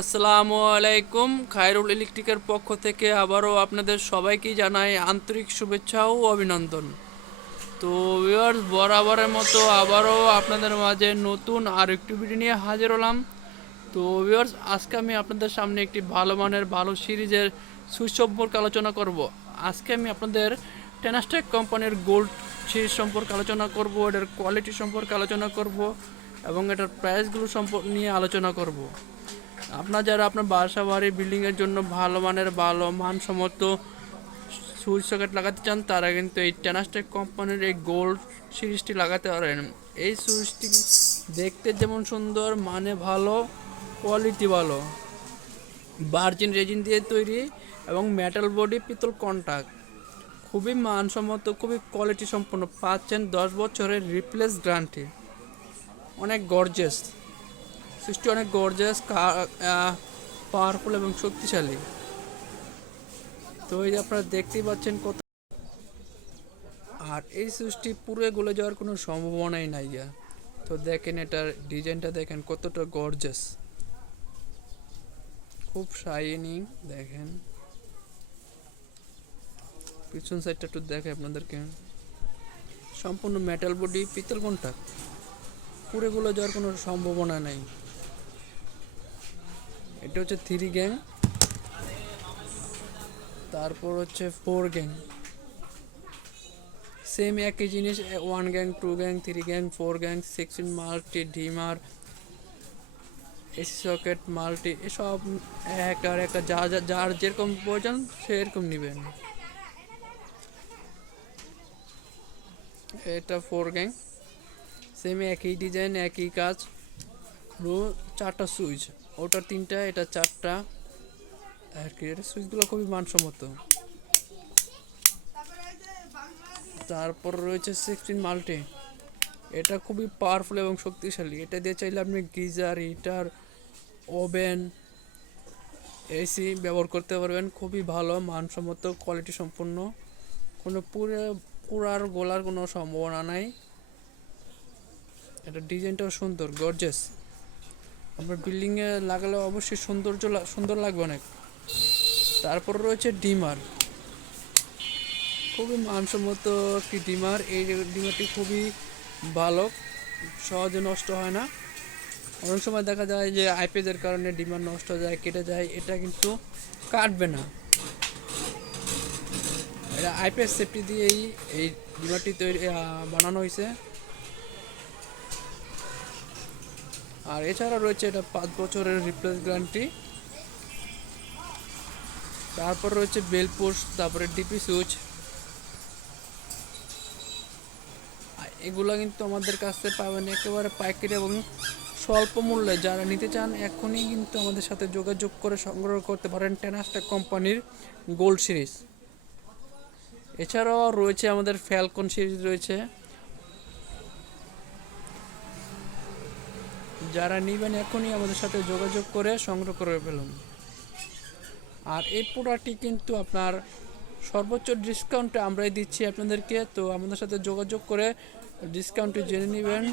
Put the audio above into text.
আসসালামু আলাইকুম। খায়রুল ইলেকট্রিকের পক্ষ থেকে আবারও আপনাদের সবাইকে জানাই আন্তরিক শুভেচ্ছা ও অভিনন্দন। তো ভিউয়ার্স বরাবরের মতো আবারও আপনাদের মাঝে নতুন আর একটি ভিডিও নিয়ে হাজির হলাম। তো ভিউয়ার্স আজকে আমি আপনাদের সামনে একটি ভালো মানের, ভালো সিরিজের সুইচ সম্পর্কে আলোচনা করব। আজকে আমি আপনাদের টেনাস্টেক কোম্পানির গোল্ড সিরিজ সম্পর্কে আলোচনা করব, এটার কোয়ালিটি সম্পর্কে আলোচনা করব এবং এটার প্রাইসগুলো সম্পর্কে নিয়ে আলোচনা করব। আপনার যারা আপনার বাসা বাড়ি বিল্ডিংয়ের জন্য ভালো মানের, ভালো মানসম্মত সুইচ সকেট লাগাতে চান, তারা কিন্তু এই টেনাস্টেক কোম্পানির এই গোল্ড সিরিজটি লাগাতে পারেন। এই সুইচটি দেখতে যেমন সুন্দর মানে ভালো কোয়ালিটি ভালো। ভার্জিন রেজিন দিয়ে তৈরি এবং মেটাল বডি পিতল কন্টাক্ট খুবই মানসম্মত, খুবই কোয়ালিটি সম্পন্ন পাচ্ছেন দশ বছরের রিপ্লেস গ্যারান্টি অনেক গর্জেস সুইচটি অনেক গর্জেস পাওয়ারফুল এবং শক্তিশালী। তো এই যে আপনারা দেখতেই পাচ্ছেন কত আর এই সুইচটি পুরো গলে যাওয়ার কোনো সম্ভাবনাই নাই গা তো দেখেন এটার ডিজাইনটা দেখেন কতটা গর্জেস খুব শাইনিং দেখেন। পিছন সাইডটা একটু দেখে আপনাদেরকে। সম্পূর্ণ মেটাল বডি পিতল কোনটা? পুরে গুলো যাওয়ার কোনো সম্ভাবনা নাই। এটা হচ্ছে থ্রি গ্যাং তারপর হচ্ছে ফোর গ্যাং সেম একই জিনিস one gang two gang three gang four gang sixteen multi dimmer AC socket multi এসব এক আর একটা যা যার যেরকম প্রয়োজন সেরকম নেবেন। এটা ফোর গ্যাং সেম একই ডিজাইন একই কাজ। চারটা সুইচ। ওটা তিনটা, এটা চারটা। আর কি, এটা সুইচগুলো খুবই মানসম্মত। তারপর রয়েছে সিক্সটিন মাল্টি এটা খুবই পাওয়ারফুল এবং শক্তিশালী। এটা দিয়ে চাইলে আপনি গিজার হিটার ওভেন এসি ব্যবহার করতে পারবেন। খুবই ভালো, মানসম্মত কোয়ালিটি সম্পন্ন। কোনো পুরো, পুরার গোলার কোনো সম্ভাবনা নাই। এটা ডিজাইনটাও সুন্দর গর্জেস আপনার বিল্ডিংয়ে লাগালে অবশ্যই সৌন্দর্য সুন্দর লাগবে অনেক। তারপর রয়েছে ডিমার। খুবই মানসম্মত একটি ডিমার। এই ডিমারটি খুবই ভালো, সহজে নষ্ট হয় না। অনেক সময় দেখা যায় যে আইপিএসের কারণে ডিমার নষ্ট হয়ে যায়, কেটে যায়, এটা কিন্তু কাটবে না। এটা আইপিএস সেফটি দিয়েই এই ডিমারটি তৈরি বানানো হয়েছে। আর এছাড়া রয়েছে এটা পাঁচ বছরের রিপ্লেস গ্যারান্টি তারপর রয়েছে বেল পোস্ট, তারপরে ডিপি সুইচ। এগুলো কিন্তু আমাদের কাছে পাবেন একেবারে পাইকারি এবং স্বল্প মূল্যে। যারা নিতে চান, এখনই কিন্তু আমাদের সাথে যোগাযোগ করে সংগ্রহ করতে পারেন টেনাস্টা কোম্পানির গোল্ড সিরিজ এছাড়াও রয়েছে আমাদের ফ্যালকন সিরিজ রয়েছে। যারা নেবেন এখনই আমাদের সাথে যোগাযোগ করে সংগ্রহ করে ফেলুন। আর এই প্রোডাক্টটি কিন্তু আপনার সর্বোচ্চ ডিসকাউন্টে আমরাই দিচ্ছি আপনাদেরকে, তো আমাদের সাথে যোগাযোগ করে ডিসকাউন্টটি জেনে নেবেন।